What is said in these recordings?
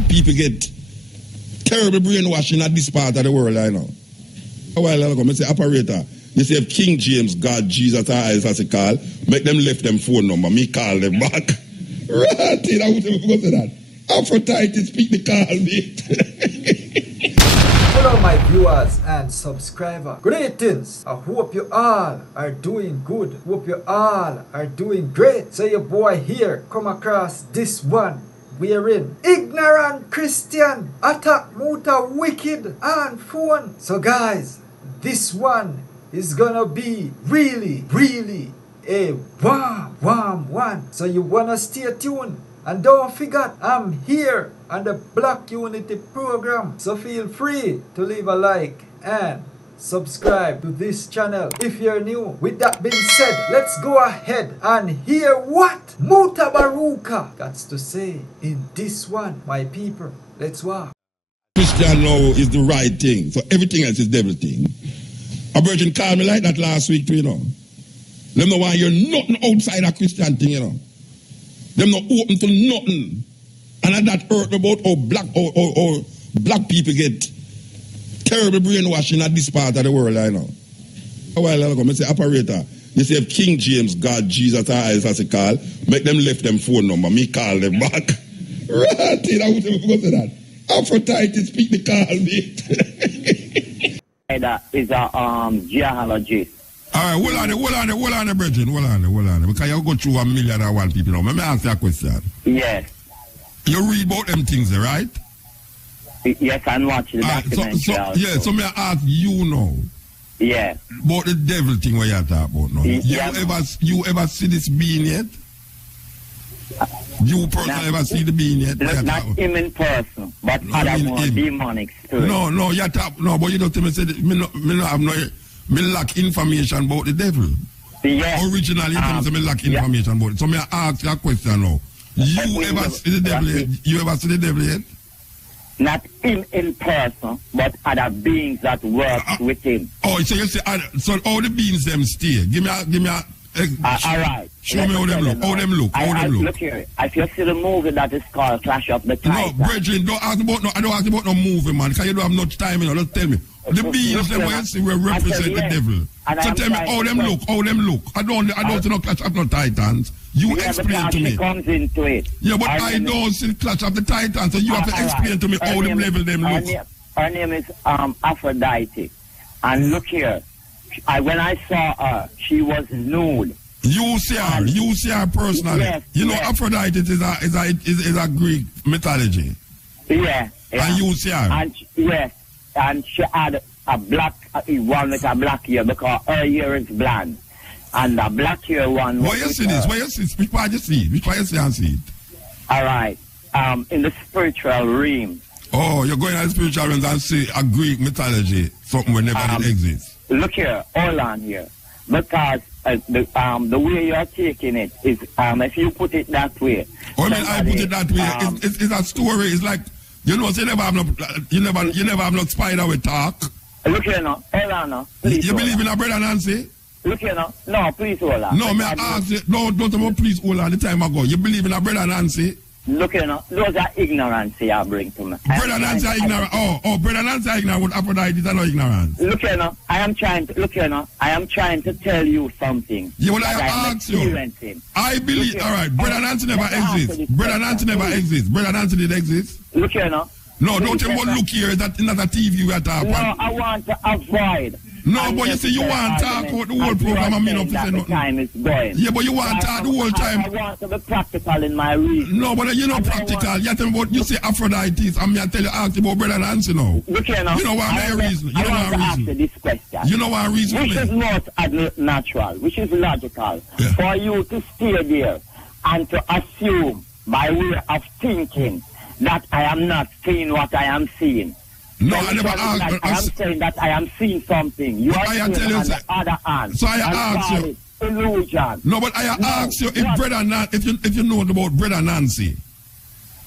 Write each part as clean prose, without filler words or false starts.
black people get terrible brainwashing at this part of the world, I know. A while ago, I say, operator, you say if King James, God, Jesus, or else as he call, make them left them phone number, me call them back. Right, I would never say that. Aphrodite speak the call, mate. Hello my viewers and subscribers. Greetings. I hope you all are doing good. Hope you all are doing great. So your boy here come across this one wherein ignorant Christian attack Muta wicked and phone. So guys, this one is gonna be really a warm one. So you wanna stay tuned. And don't forget, I'm here on the Black Unity program. So feel free to leave a like and subscribe to this channel if you're new. With that being said, let's go ahead and hear what Mutabaruka got to say in this one, my people. Let's walk. Christian now is the right thing. So everything else is devil thing. A virgin called me like that last week too, you know. Them know why you're nothing outside a Christian thing, you know. Them not open to nothing. And that hurt about how black people get terrible brainwashing at this part of the world, I know. A while ago, I say, operator, you say if King James, God, Jesus, or else as he call, make them left them phone number, me call them back. Right, I would never say that. Aphrodite speak the call, mate. That is a geologist. All right, hold on, brethren, hold on. Because you go through 1,000,001 people now. Let me ask you a question. Yes. You read about them things, right? Yes, I'm watching the documentary. So may I ask you now? Yeah. About the devil thing where you're talking about now. You ever see this being yet? You personally ever see the being yet? Not him in person, but other more demonic spirit. No, but you don't tell me, say, me have no... Me lack information about the devil. Yeah. Originally, me lack information about it. So me ask you a question now. You ever see the devil yet? You ever see the devil yet? Not him in person, but other beings that work with him. Oh, so you say, so all the beings them stay. Give me a all right. Show me how them look. How them look. Look here. If you see the movie that is called Clash of the Titans. No, brethren, I don't ask about no movie, man, because you don't have much time, you know. Just tell me. The beings them where you see will represent the devil. So tell me how them look. I don't see no Clash of the Titans. You explain to me. Comes into it. Yeah, but I don't see Clash of the Titans, so you have to explain to me how them level them look. Her name is Aphrodite. And look here. When I saw her, she was nude. You see her personally. Yes, you know, Aphrodite is a Greek mythology. Yeah. And you see her. And yes, and she had a black one with a black hair because her hair is blonde, and the black hair one. Where you see this? Where you see? Which part you see? Which part you see and see it? All right. In the spiritual realm. Oh, you're going to the spiritual realms and see a Greek mythology, something where never did exist. Look here, hold on here, because the way you're taking it is if you put it that way. Oh, I mean, I put it that way. It's a story. It's like you know, so you never have no spider with talk. Look here now, hold on now. Please you believe in a brother Nancy? Look here now, no, please hold on. No, may I ask you? No, don't please hold on. The time ago, you believe in a brother Nancy? Look here now, those are ignorance you bring to me. Brother Nancy are ignorant. Oh, brother Nancy are ignorant with Aphrodite is no ignorance. Look here now, I am trying to tell you something. Yeah, well, I ask you. I believe, all right, brother Nancy never exists. Brother Nancy never exists. Brother Nancy did exist. Look here now. No, don't you want to look here. That's not a TV we are talking about. No, I want to avoid. No, but you see, you want to talk about the whole program. I mean, not to say nothing. Time is going. Yeah, but you want to talk the whole time. I want to be practical in my reason. No, but you're not practical. You tell me about, you say Aphrodite, and me I tell you, ask you about brother Nancy now. Look here now. You know why my reason. You know why reason. Answer this question. You know why reason. Which is not natural, which is logical, for you to stay there and to assume by way of thinking that I am not seeing what I am seeing. No, I never asked. I am saying that I am seeing something. You are saying on the other hand. So I asked you. Illusion. No, but I asked you if you know about brother Nancy.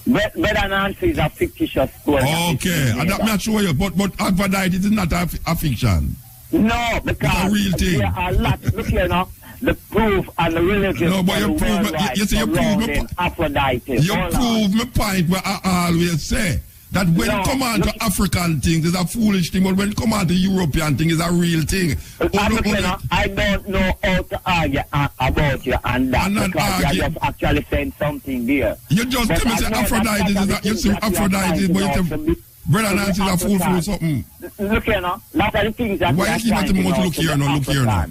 Brother Nancy is a fictitious story. Okay, and that may show you, but Aphrodite is not a fiction. No, because it's a real thing. There are lots. Look here now. the proof and the religion. No, but you prove Aphrodite. You prove my point where I always say that when it come on to African things, it's a foolish thing, but when it come on to European thing, it's a real thing. I don't know how to argue about you and that, because you're just actually saying something there. You just tell me say Aphrodite is that you say Aphrodite, but you tell Brother Nancy is a fool for something. Look here now, lot of the things that why you keep at him look here now,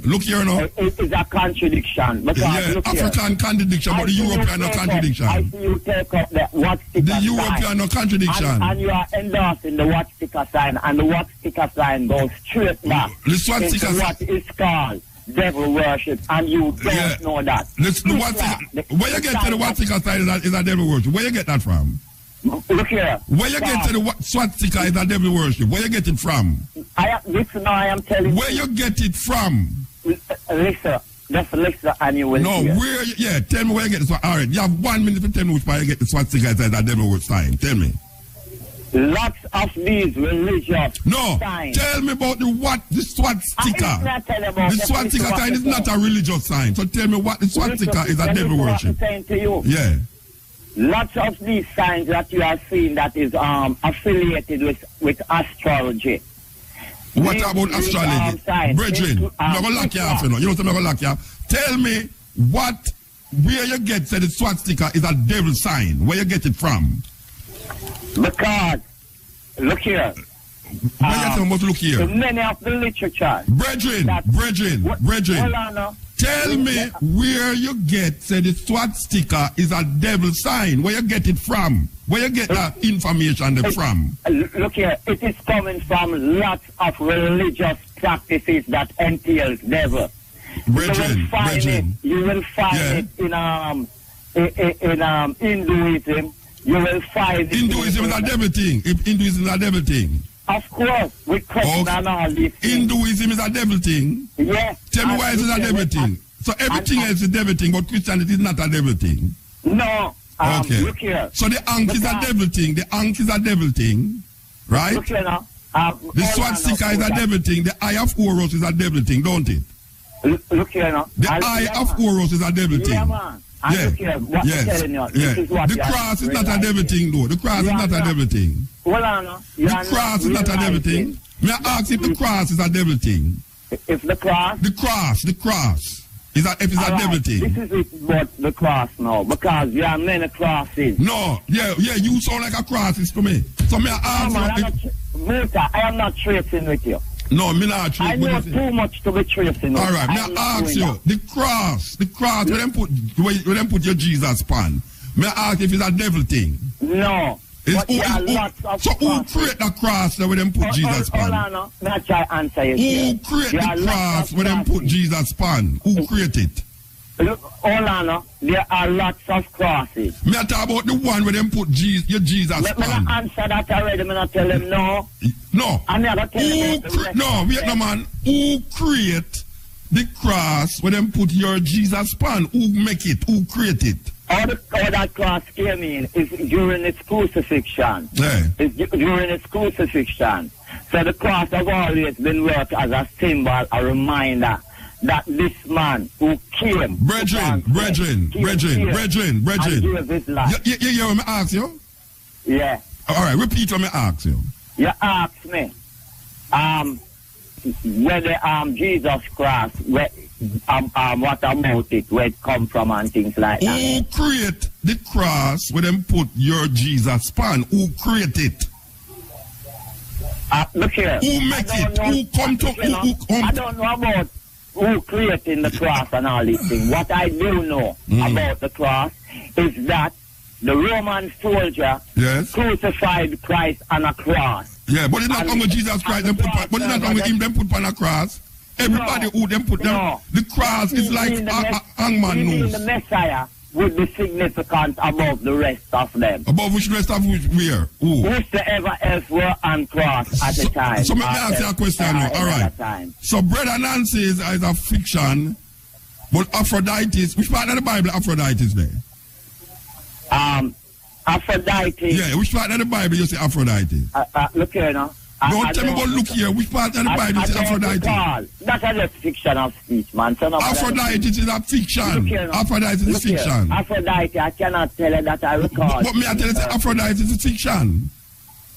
look here now. It is a contradiction. Yeah, African contradiction, but the European no contradiction. I see you take up the what sticker sign. The European no contradiction. And you are endorsing the what sticker sign, and the what sticker sign goes straight back into what is called devil worship, and you don't know that. Where you get to the what sticker sign is a devil worship? Where you get that from? Look here. Where you get to the swastika is a devil worship? Where you get it from? I am telling you. Where you get it from? Listen, just listen and you will hear. Tell me where you get it from. All right, you have 1 minute to tell me where you get the swastika is a devil worship sign. Tell me. Lots of these religious signs. Tell me about the swastika. The swastika sign is not a religious sign. So tell me what the swastika is a devil worship. I'm saying to you. Yeah. Lots of these signs that you are seeing that is affiliated with astrology. What about astrology? Brethren, I'm going to lock you off, you know. You know what I'm going to lock you off? Tell me where you get the swastika is a devil sign. Where you get it from? Because, look here. Where you must look here? Many of the literature. Brethren. Hold on now. Tell me where you get the swastika is a devil sign. Where you get it from? Where you get that information from? Look here, it is coming from lots of religious practices that entails devil. Brethren. You will find it in Hinduism. You will find it. Hinduism is a devil thing. If Hinduism is a devil thing. Of course, we question all these things. Hinduism is a devil thing? Yes. Tell me why is it a devil thing? So everything else is a devil thing, but Christianity is not a devil thing? No. Okay. Look here. So the ankh is a devil thing. The ankh is a devil thing, right? Look here now. The swastika is a devil thing. The eye of Horus is a devil thing, don't it? Look here now. The eye of Horus is a devil thing. Yeah, man. Look here, what I'm telling you. This is what the cross is not a devil thing, though. The cross is not a devil thing. Hold on now. The cross is not a devil thing. May I ask if the cross is a devil thing? If the cross? The cross. Is that if it's a devil thing? This is about the cross now, because there are many crosses. No, you sound like a crosses to me. So may I ask Muta, I am not tracing with you. No, me not tracing. I know too much to be tracing with. All right, may I ask you, the cross, where them put your Jesus pan, may I ask if it's a devil thing? No. So who create the cross where them put Jesus pan? Hold on now. May I try answer you? Who create the cross where them put Jesus pan? Who create it? Look, hold on now. There are lots of crosses. Me I talk about the one where them put your Jesus pan. Let me not answer that already. Me not tell them no. No. I'm not telling them. No, wait no man. Who create the cross where them put your Jesus pan? Who make it? Who create it? All that cross came in is during its crucifixion. Yeah. It's during its crucifixion. So the cross has always been worked as a symbol, a reminder that this man who came. Brethren. And gave his life. You hear what I ask you? Yeah. All right, repeat what I ask you. You asked me whether Jesus Christ, what about it, where it come from and things like that. Who create the cross where them put your Jesus pan? Who create it? Look here. Who make it? Who come to? I don't know about who creating the cross and all these things. What I do know about the cross is that the Roman soldier crucified Christ on a cross. Yeah, but it's not only Jesus Christ them put on, but it's not only him them put on a cross. Everybody who them put them, the cross is like a hangman nose. The Messiah would be significant above the rest of them. Above which rest of which where? Who? Whosoever else were on cross at the time. So let me ask you a question now. All right. So Brother Nancy is a fiction, but Aphrodite, which part of the Bible Aphrodite is there? Aphrodite. Yeah, which part of the Bible you say Aphrodite? Look here now. Don't tell me about look here. Which part of the Bible is Aphrodite? That's just fiction of speech, man. So Aphrodite is a fiction. Aphrodite is a fiction. Aphrodite, I cannot tell you that I recall. But me I tell you Aphrodite is a fiction.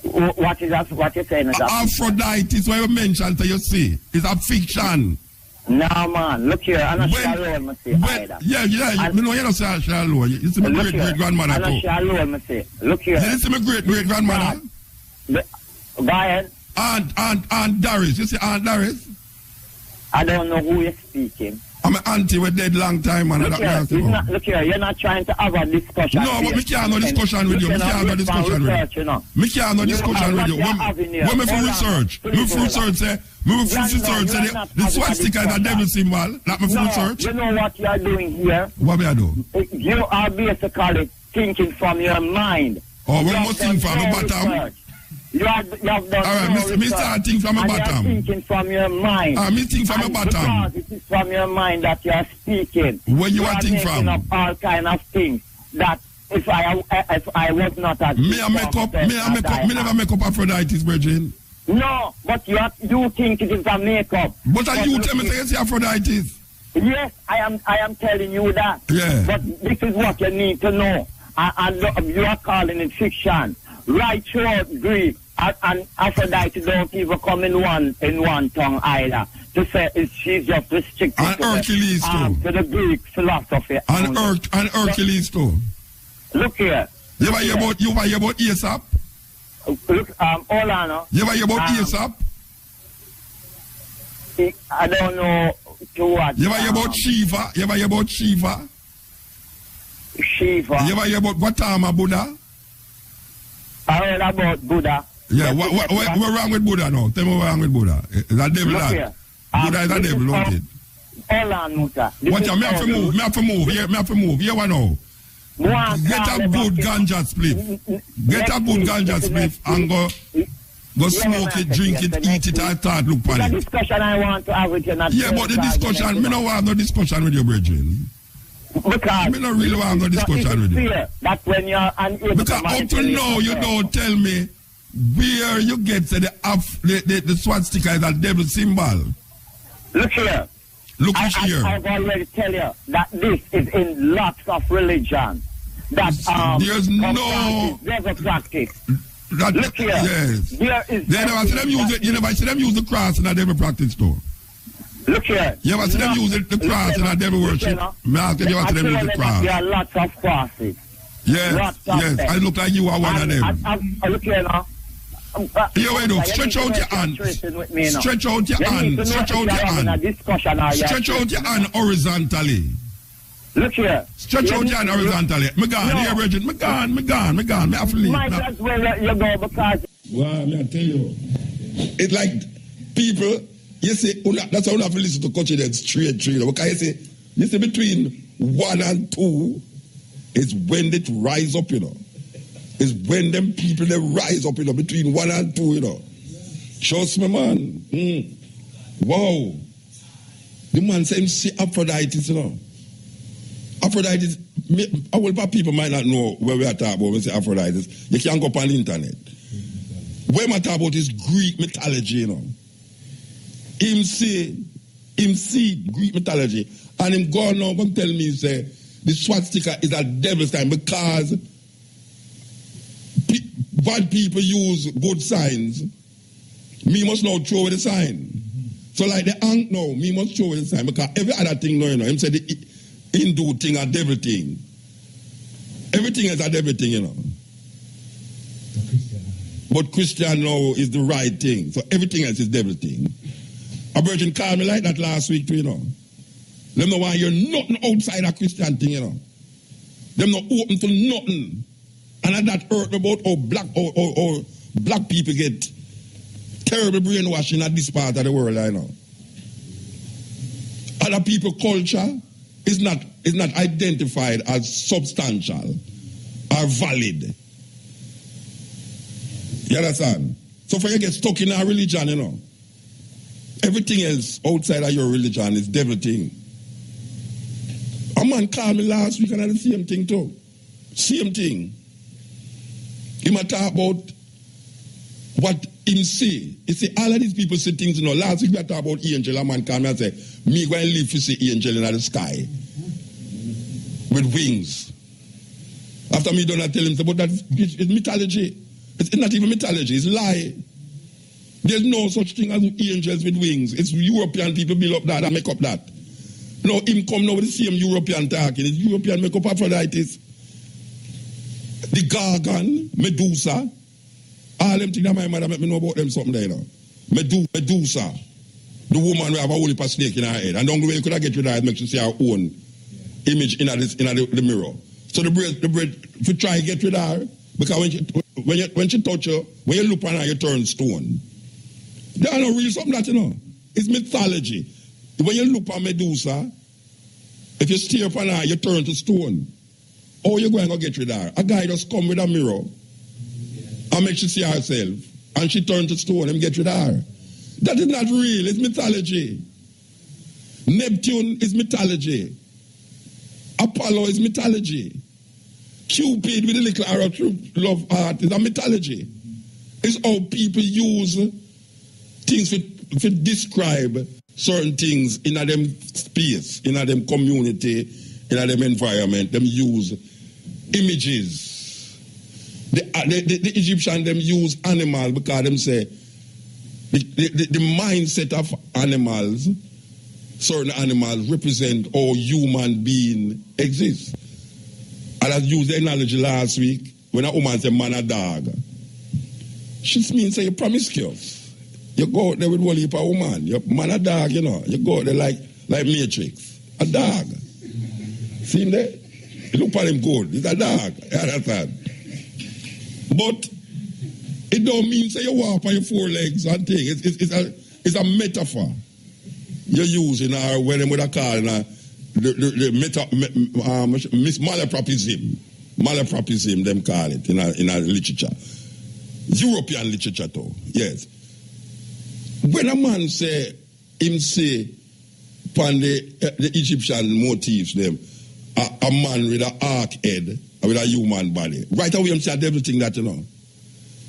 What is that? What you saying is Aphrodite is what you mentioned, so you see. It's a fiction. No, man. Look here. I'm not sure I say either. Yeah. You know, you're not saying Shalom. You see my great-great-grandmother too. I'm not Shalom, I say. Look here. You see my great-great-grandmother? Go ahead. Aunt Doris. You see Aunt Doris? I don't know who you're speaking. I'm an auntie with dead long time, man. Look here, you're not trying to have a discussion. No, but me can't no discussion with you. Me can't have discussion with you. Me can't no discussion with you. When me for research, the swastika is a devil symbol. Not me for research. You know what you are doing here? What me I do? You are basically thinking from your mind. Oh, we must think from the bottom. You have done alright, Mr. Think from a bottom. You are thinking from your mind. Me think from a bottom. Because it is from your mind that you are speaking. Where you are thinking from? Up all kind of things that if I was not as me never make up Aphrodite, Bridget. No, but you think it is a makeup. But you tell me say Aphrodite. Yes, I am telling you that. Yeah. But this is what you need to know. And you are calling it fiction. Right throughout Greek and Aphrodite don't even come in one tongue either. To say she's just restricted and Hercules to the Greek philosophy. And Hercules too. Look here. You hear about Aesop? Look, hold on. You hear about Aesop? I don't know to what. You hear about Shiva? You hear about Shiva? Shiva. You hear about Gautama Buddha? I heard about Buddha. Yeah, what's wrong with Buddha now? Tell me what's wrong with Buddha. Is that devil that? Buddha is a devil, don't it? Hold on, Musa. Watch out, me have to move. Here one now. Get a good ganja split. And go smoke it, drink it, eat it, and start look for it. The discussion I want to have with you. Yeah, but the discussion, me don't want no discussion with your brethren. Because I don't really want no discussion with you. That when you're unable because up to now you don't tell me where you get the swastika is a devil symbol. Look here. I've already tell you that this is in lots of religion. That there's there's a practice. Look here. Yes. They never see them use it. You never see them use the cross in a devil practice too. Look here. You ever see them use the cross in a devil worship? You ever see them use the cross? There are lots of crosses. Yes. I look like you are one of them. Look here now. You wait up. Stretch out your hand. Stretch out your hand. Stretch out your hand. Stretch out your hand horizontally. Look here. Stretch out your hand horizontally. Me gone. Here, Bridget. Me gone. Me have to leave. Might as well you go because... Well, me I tell you. It's like people... You see, that's why you have to listen to Coach that straight. Because you see between 1 and 2 is when it rise up, It's when them people they rise up, between 1 and 2, Trust me, man. Wow. The man said, see Aphrodite, Aphrodite, our people might not know where we are talking about when we say Aphrodite. You can't go up on the internet. Where we talk about is Greek mythology, Him see Greek mythology, and him go now and tell me, say, the swastika is a devil's sign because bad people use good signs. Me must now throw away the sign. So like the ant now, me must throw away the sign because every other thing now, him say the Hindu thing a devil thing. Everything is a devil thing, But Christian now is the right thing. So everything else is devil thing. A virgin called me like that last week too, Them no want you're nothing outside a Christian thing, Them not open to nothing. And that hurt me about how black people get terrible brainwashing at this part of the world, I know. Other people culture is not identified as substantial or valid. You understand? So for you get stuck in our religion, everything else outside of your religion is devil thing. A man called me last week and I had the same thing too. Same thing. He might talk about what him say, you see, all of these people say things, you know, last week we talked about angel, a man come and say, me going to live to see angel in the sky with wings. After me done, I tell him, but that's it's mythology. It's not even mythology, it's lie. There's no such thing as angels with wings. It's European people build up that and make up that. No, him come now with the same European talking. It's European make up Aphrodite. The Gargan, Medusa, all them things that my mother make me know about them something there, you know. Medusa, the woman who have a whole heap of snake in her head. And the only way you could get rid of it makes you see her own image in the mirror. So the bread, if you try to get rid of her, because when she touch you, when you look on her, you turn stone. There are no real something that, you know. It's mythology. When you look on Medusa, if you stare upon her, you turn to stone. How you going to get rid of her? A guy just come with a mirror and make she see herself, and she turn to stone and get rid of her. That is not real. It's mythology. Neptune is mythology. Apollo is mythology. Cupid with a little arrow through love heart is a mythology. It's how people use things to describe certain things in a them space, in a them community, in a them environment. Them use images. The Egyptian them use animal because them say the mindset of animals, certain animals represent how human being exists. And I used the analogy last week when a woman said man a dog. She means say you're promiscuous. You go out there with one heap of woman. You're man a dog, you know. You go out there like Matrix. A dog. See him there? You look at him good. He's a dog. You understand? But it don't mean say you walk on your four legs and thing. It's a metaphor you're using when them with a car malapropism. Malapropism, them call it in a literature. European literature too, yes. When a man say upon the Egyptian motifs them, a man with an ark head with a human body. Right away him say everything that, you know.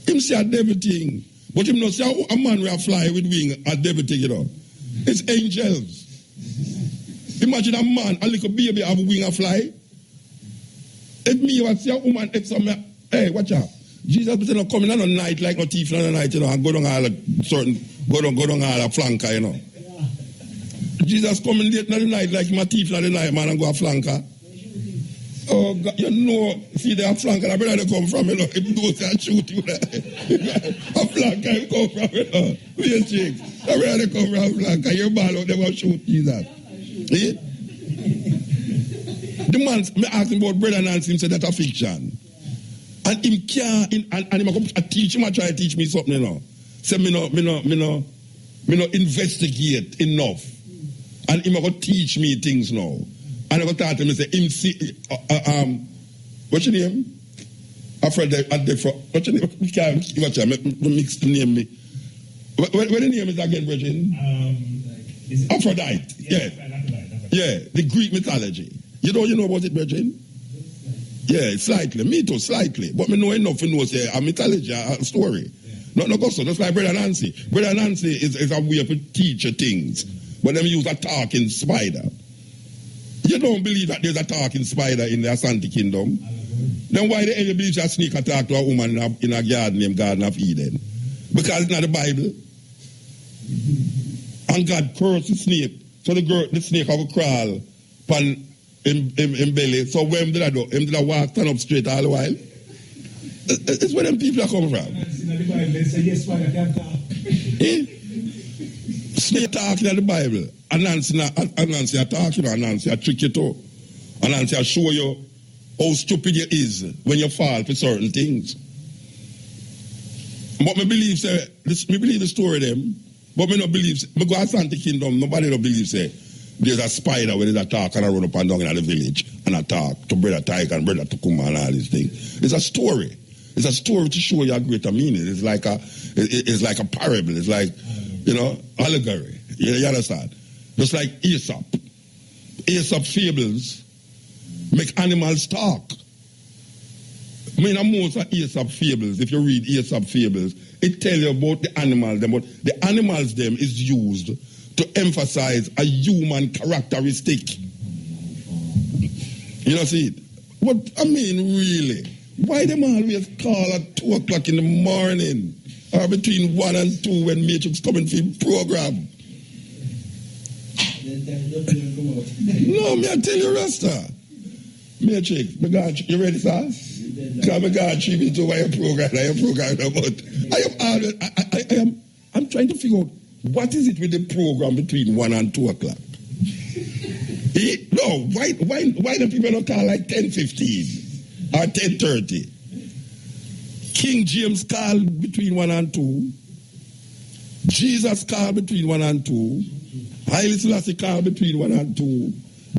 Him say everything. But him not say a man with a fly with wing at everything, you know. It's angels. Imagine a man, a little baby have a wing and fly. If me was see a woman, if some, hey, watch out. Jesus was not coming on a night like no thief on a night, you know, and go down all a certain, go down all a flanker, you know. Jesus coming late in the night like him a thief in the night, man, and go a flanker. Oh, God, you know, see the flanker, where they come from, you know, if those that shoot you there. A flanker come from, you know. Where chicks, where they come from, flanker, you ball out, they will shoot Jesus. See? The man, me ask him about Brother Nancy, him said that's a fiction. And him can't, and him come teach him, try to teach me something, you know. Say me no investigate enough. And him go teach me things now. And I go talk to him and say, him see, what's your name? Aphrodite, what's your name? You can't, watch out, mix the name me. What the name is again, Virgin? Aphrodite, yeah. Yeah, the Greek mythology. You know about it, Virgin? Yeah, slightly. Me too, slightly. But me know enough to know, say, a mythology, a story. Yeah. No, so that's like Brother Nancy. Brother Nancy is a way to teach you things. But them use a talking spider. You don't believe that there's a talking spider in the Asante Kingdom? Then why the hell you believe a snake attack to a woman in a garden named Garden of Eden? Because it's not the Bible. And God cursed the snake. So the snake have a crawl in belly. So when did I do? Him did I walk, stand up straight all the while? It's where them people are coming from. Snake talking in the Bible. And Nancy are talking, and Nancy are trick you too. And Nancy are show you how stupid you is when you fall for certain things. But me believe the story of them. But me no believe, me go to Asante Kingdom, nobody don't believe say there's a spider where there's a talk and I run up and down in the village and I talk to Brother Tyke and Brother Tukuma and all these things. It's a story. It's a story to show you a greater meaning. It's like a parable. It's like, you know, allegory. You understand? Just like Aesop. Aesop fables make animals talk. I mean, most of Aesop fables, if you read Aesop fables, It tells you about the animals, them, but the animals them is used to emphasize a human characteristic. You know, see it? But, I mean, really, why them always call at 2 o'clock in the morning or between 1 and 2 when Matrix coming for the program? No, me I tell you, Rasta. Matrix, you ready, sir? Because I got cheap into your program about. I'm trying to figure out what is it with the program between 1 and 2 o'clock. No, why do people not call like 10:15 or 10:30? King James called between 1 and 2. Jesus called between 1 and 2. Haile Selassie called between 1 and 2.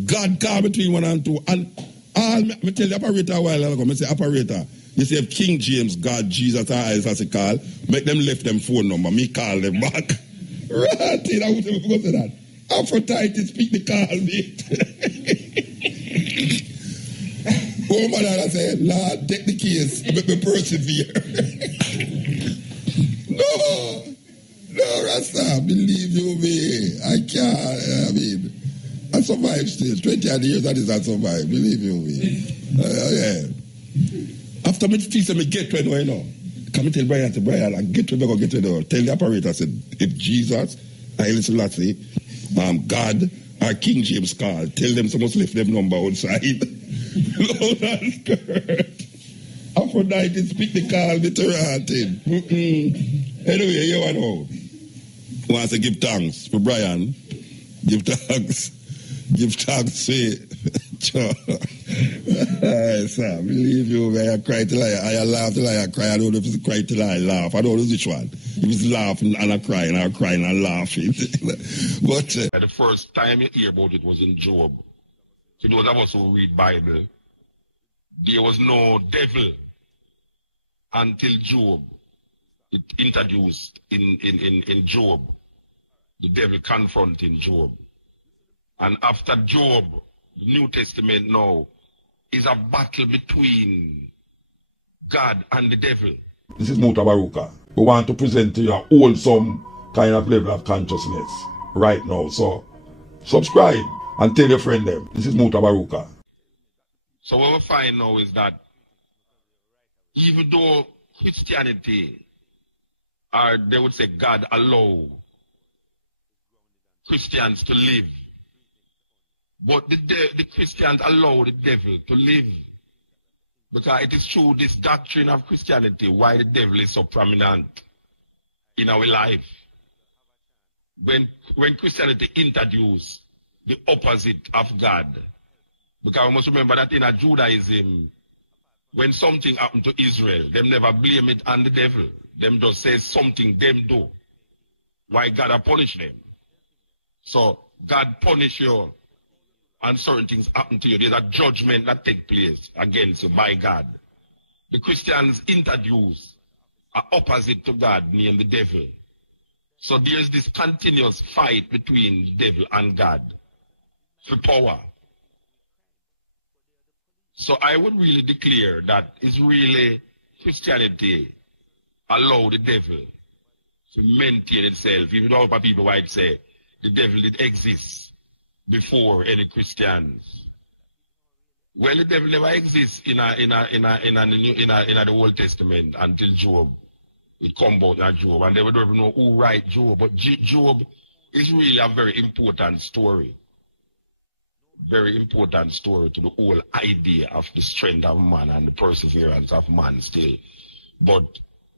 God called between 1 and 2. And all, me tell the operator a while ago, I say, operator, you say if King James, God, Jesus, or Haile Selassie call, make them left them phone number. Me call them back. Right, I would never forget that. Aphrodite speak the call, mate. Oh, my dad, I said, Lord, take the case, make me persevere. No, Rasta, believe you me. I can't, I mean, I survived still. 20 odd years, that is I survived, believe you me. Yeah. After me fix me get to it, you know. Come and tell Brian, I get to it, tell the operator, I said, if Jesus, Haile Selassie, God, or King James call, tell them someone left them number outside. No, that's good. Aphrodite speak the call, me to ranting. Anyway, you know. Want to give thanks for Brian. Give thanks. Give thanks, say. Sir, believe you, I cry till I laugh till I cry. I don't know if it's cry till I laugh. I don't know which one. If it's laughing and I cry and laughing. But the first time you hear about it was in Job. For those of us who read Bible, there was no devil until Job. It introduced in Job. The devil confronting Job. And after Job, the New Testament now is a battle between God and the devil. This is Mutabaruka. We want to present to you a wholesome kind of level of consciousness right now. So subscribe and tell your friend them. This is Mutabaruka. So what we find now is that even though Christianity, or they would say God allow Christians to live, but the Christians allow the devil to live. Because it is through this doctrine of Christianity why the devil is so prominent in our life. When Christianity introduced the opposite of God, because we must remember that in a Judaism, when something happened to Israel, them never blame it on the devil. Them just say something them do. Why God have punished them. So God punish you and certain things happen to you. There's a judgment that takes place against you by God. The Christians introduce an opposite to God named the devil. So there's this continuous fight between the devil and God for power. So I would really declare that it's really Christianity allow the devil to maintain itself. Even though people might say the devil did exist before any Christians. Well, the devil never exists in the Old Testament until Job. It come about in Job, and they don't even know who write Job. But Job is really a very important story. Very important story to the whole idea of the strength of man and the perseverance of man still. But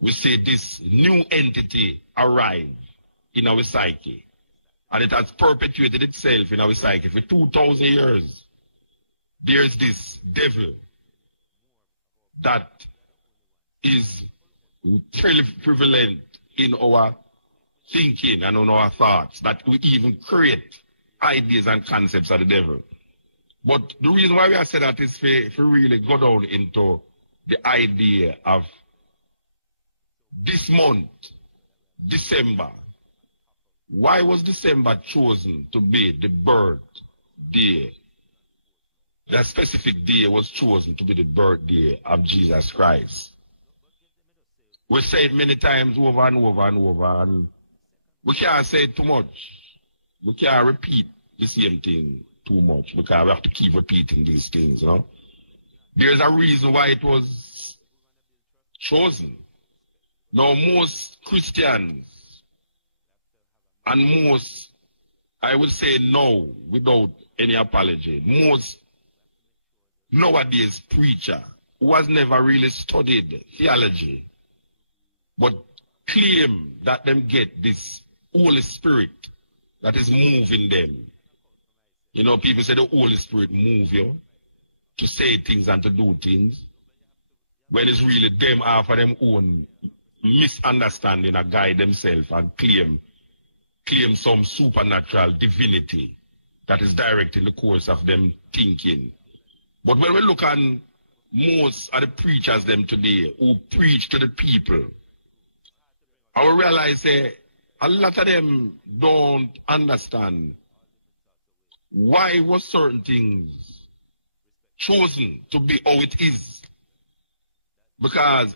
we say this new entity arrived in our psyche. And it has perpetuated itself in our psyche for 2,000 years. There's this devil that is really prevalent in our thinking and on our thoughts, that we even create ideas and concepts of the devil. But the reason why we have said that is for really go down into the idea of this month, December. Why was December chosen to be the birthday? That specific day was chosen to be the birthday of Jesus Christ. We say it many times over and over and over, and we can't say it too much. We can't repeat the same thing too much because we have to keep repeating these things, you know. There's a reason why it was chosen. Now, most Christians and most, I would say no, without any apology, most nowadays preacher who has never really studied theology, but claim that them get this Holy Spirit that is moving them. You know, people say the Holy Spirit move you to say things and to do things, when it's really them after them own misunderstanding and guide themselves and claim some supernatural divinity that is directing the course of them thinking. But when we look at most of the preachers them today who preach to the people, I will realize a lot of them don't understand why was certain things chosen to be how it is. Because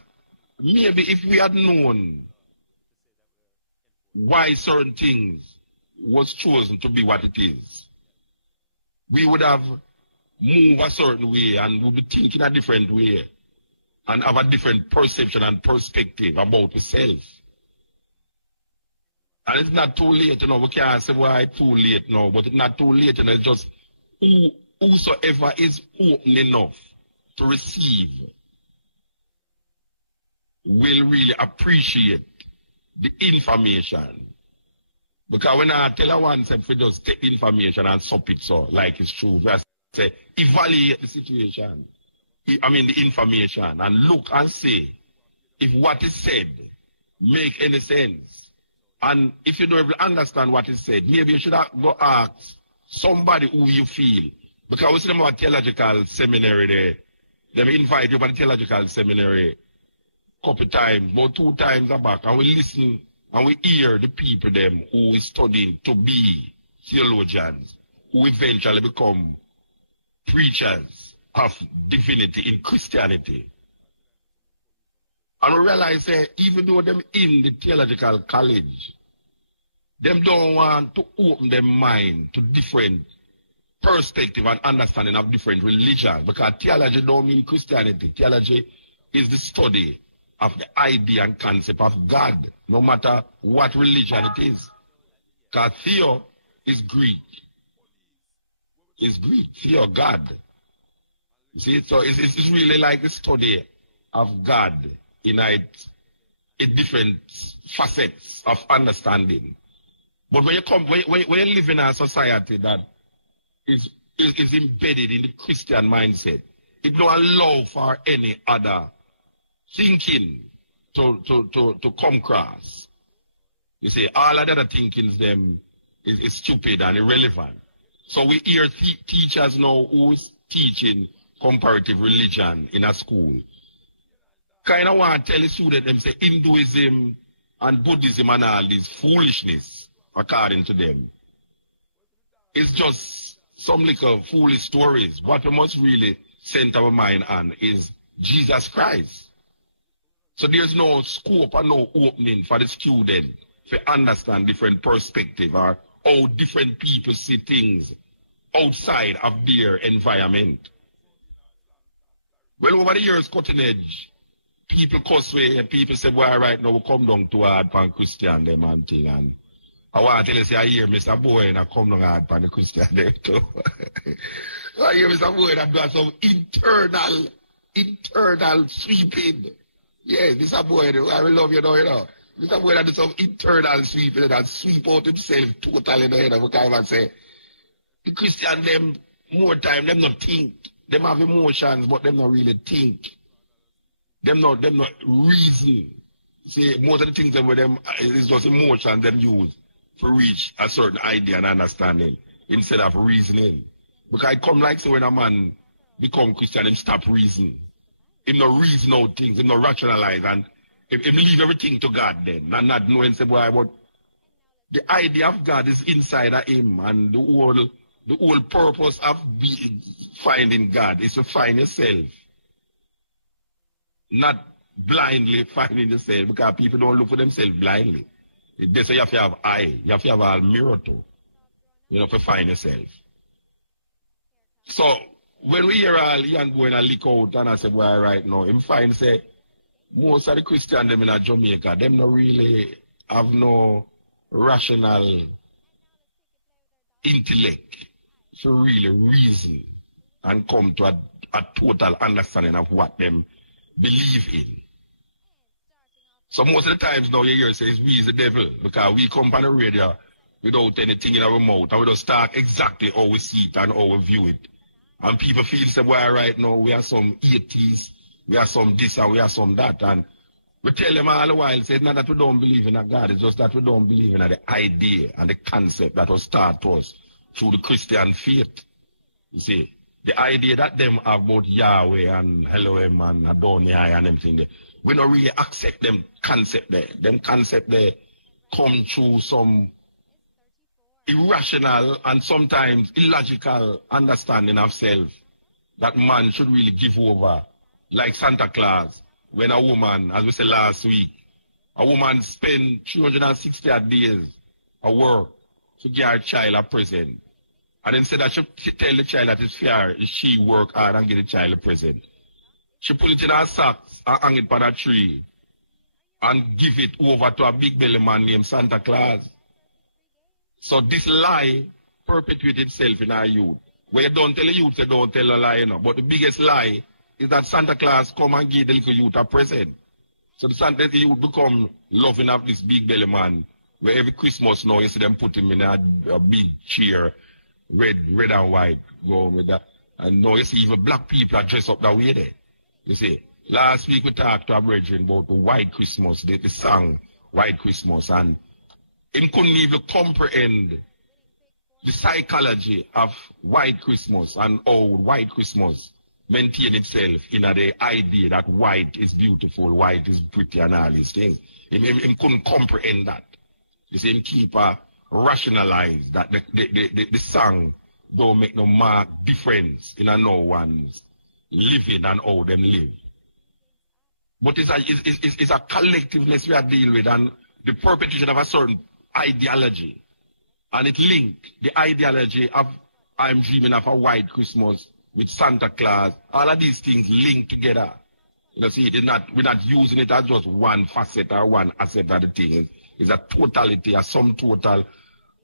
maybe if we had known why certain things was chosen to be what it is, we would have moved a certain way and would be thinking a different way and have a different perception and perspective about the self. And it's not too late, you know. We can't say why it's too late now, but it's not too late, you know. It's just whosoever is open enough to receive will really appreciate the information. Because when I tell one, if we just take information and sup it so, like it's true, we say, evaluate the situation, I mean the information, and look and see if what is said make any sense. And if you don't even understand what is said, maybe you should go ask somebody who you feel. Because we see them at theological seminary there. They invite you to the theological seminary a couple times, about 2 times back, and we listen and we hear the people them who is studying to be theologians, who eventually become preachers of divinity in Christianity. And we realize that even though them in the theological college, them don't want to open their mind to different perspective and understanding of different religions. Because theology don't mean Christianity. Theology is the study of the idea and concept of God, no matter what religion it is. Because theo is Greek. It's Greek, theo, God. You see, so it's really like the study of God in different facets of understanding. But when you live in a society that is embedded in the Christian mindset, it don't allow for any other thinking to come across. You see, all of the other thinkings them is stupid and irrelevant. So we hear teachers now who's teaching comparative religion in a school kind of want to tell the students them say Hinduism and Buddhism and all this foolishness, according to them. It's just some little foolish stories. What we must really center our mind on is Jesus Christ. So there's no scope and no opening for the student to understand different perspective or how different people see things outside of their environment. Well, over the years, cutting edge, people cuss way and people say, well, right now we come down to hard pan Christian them and thing. And I want to tell you, say, I hear Mr. Boy and I come down hard pan the Christian them too. I hear Mr. Boy and do some internal sweeping. Yeah, Mr. Boy, I will love you now, you know. Mr. Boy do some internal sweeping and sweep out himself totally, you know, we kind of say, the Christian them, more time, them not think. Them have emotions, but them not really think. Them not reason. See, most of the things them with them is just emotions them use to reach a certain idea and understanding instead of reasoning. Because it come like so when a man become Christian, him stop reasoning. Him not reason out things, him not rationalize, and him leave everything to God then, and not knowing say, boy, but the idea of God is inside of him, and the whole purpose of finding God is to find yourself. Not blindly finding yourself because people don't look for themselves blindly. That's why you have to have eye. You have to have a mirror too. You know, to find yourself. So when we hear all young boy in a leak out and I say, well, right now, him find say most of the Christians them in Jamaica, them not really have no rational intellect to really reason and come to a total understanding of what them believe in. So most of the times now you hear says we is the devil because we come on the radio without anything in our mouth and we don't start exactly how we see it and how we view it. And people feel say, well, right now we are some atheists, we are some this and we are some that. And we tell them all the while, say, it's not that we don't believe in a God, it's just that we don't believe in the idea and the concept that was taught to us through the Christian faith. You see, the idea that them have about Yahweh and Elohim and Adonai and everything, we don't really accept them concept there. Them concept there come through some irrational and sometimes illogical understanding of self that man should really give over. Like Santa Claus, when a woman, as we said last week, a woman spend 360 days at work to get her child a present. And instead that she tell the child that it's fair, she work hard and get the child a present. She put it in her socks and hang it on a tree and give it over to a big belly man named Santa Claus. So this lie perpetuates itself in our youth. Where you don't tell the youth, you don't tell a lie, you know. But the biggest lie is that Santa Claus come and give the little youth a present. So the youth become loving of this big belly man, where every Christmas now you see them put him in a big chair, red and white, going with that. And now you see even black people are dressed up that way there. You see, last week we talked to our brethren about the White Christmas, the song White Christmas, and him couldn't even comprehend the psychology of White Christmas and how White Christmas maintain itself in the idea that white is beautiful, white is pretty and all these things. Him couldn't comprehend that. You see, him keep rationalize that the song don't make no mark difference in no one's living and how them live. But it's a collectiveness we are dealing with and the perpetuation of a certain ideology. And it linked the ideology of I'm dreaming of a white Christmas with Santa Claus. All of these things linked together. You know, see, we're not using it as just one facet or one asset of the thing. It's a totality, a sum total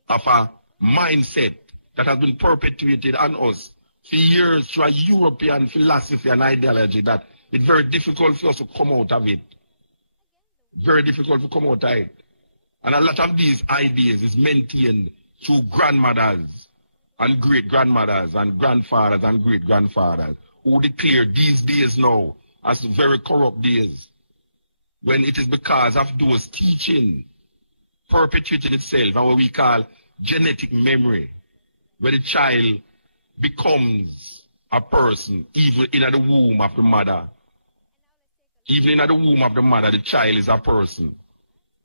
of a mindset that has been perpetuated on us for years through a European philosophy and ideology that it's very difficult for us to come out of it. Very difficult to come out of it. And a lot of these ideas is maintained through grandmothers and great-grandmothers and grandfathers and great-grandfathers who declare these days now as very corrupt days when it is because of those teaching perpetuating itself and what we call genetic memory, where the child becomes a person even in the womb of the mother. Even in the womb of the mother, the child is a person.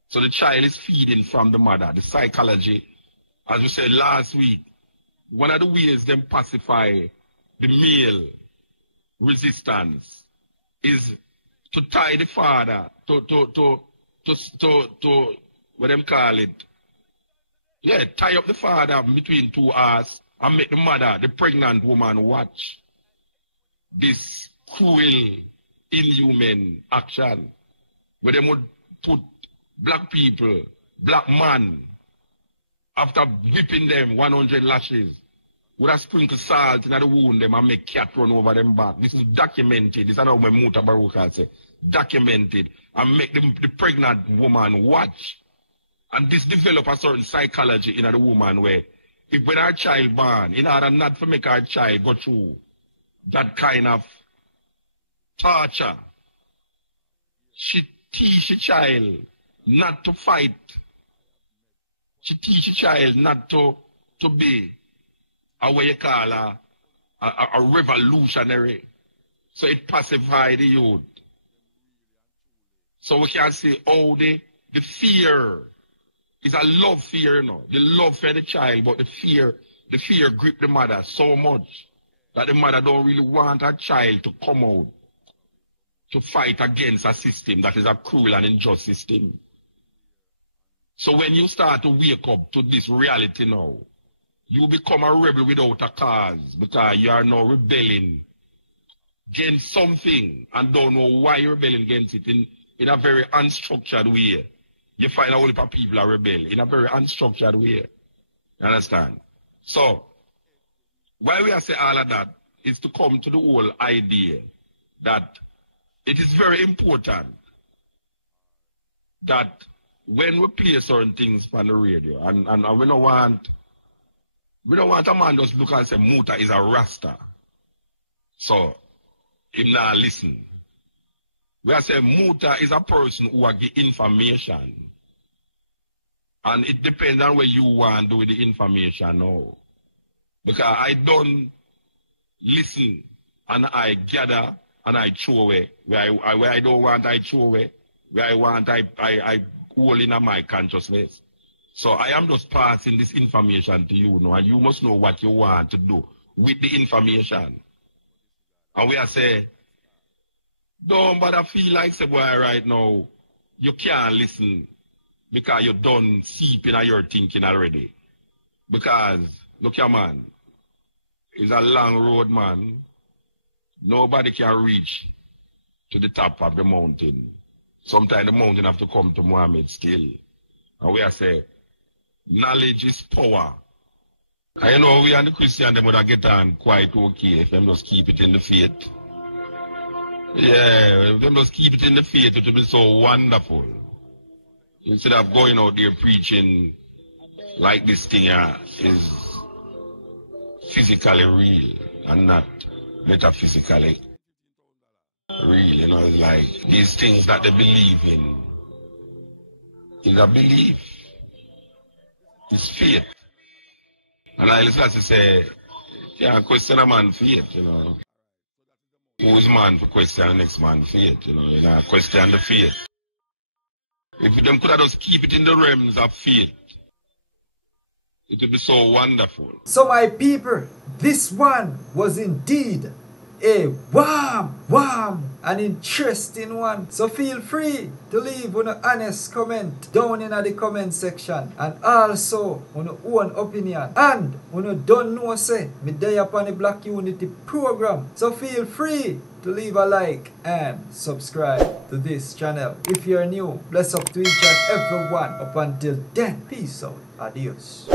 So the child is feeding from the mother. The psychology, as we said last week, one of the ways them pacify the male resistance is to tie the father to what them call it. Yeah, tie up the father between two arms and make the mother, the pregnant woman, watch this cruel, inhuman action where they would put black people, black man, after whipping them 100 lashes, would have sprinkled salt in the wound them and make cat run over them back. This is documented. This is how my Mutabaruka say. Documented. And make the pregnant woman watch. And this develop a certain psychology in the woman where if when our child born, in order not to make our child go through that kind of torture, she teach the child not to fight. She teach the child not to be what you call a revolutionary. So it pacifies the youth. So we can say, oh, the fear is a love fear, you know. The love for the child, but the fear grip the mother so much that the mother don't really want her child to come out. to fight against a system that is a cruel and unjust system. So when you start to wake up to this reality now, you become a rebel without a cause because you are now rebelling against something and don't know why you're rebelling against it in a very unstructured way. You find a whole heap of people are rebel in a very unstructured way. You understand? So, why we are saying all of that is to come to the whole idea that it is very important that when we play certain things on the radio, and we don't want a man just look and say Muta is a Rasta. So, him not listen. We are saying Muta is a person who will give information. And it depends on what you want to do with the information now. Because I don't listen and I gather and I throw away. Where I don't want, I throw away. Where I want, I hold in my consciousness. So I am just passing this information to you now, and you must know what you want to do with the information. And we are saying, don't bother feel like, say, boy, right now, you can't listen because you're done seeping at your thinking already. Because, look here, man, it's a long road, man. Nobody can reach to the top of the mountain. Sometimes the mountain have to come to Muhammad still. And we are saying, knowledge is power. And you know, we and the Christian, them would get on quite okay if them just keep it in the faith. Yeah, if them just keep it in the faith, it will be so wonderful. Instead of going out there preaching like this thing is physically real and not metaphysically real. You know, it's like these things that they believe in is a belief. It's faith. And I listen to say, yeah, question a man faith, you know. Who is man for question the next man faith, you know, question the faith. If them could have just keep it in the realms of faith, it would be so wonderful. So my people, this one was indeed a warm and interesting one. So feel free to leave an honest comment down in the comment section, and also on your own opinion. And when you don't know, say me day upon the Black Unity program. So feel free to leave a like and subscribe to this channel. If you're new, bless up to each and everyone. Up until then, peace out. Adios.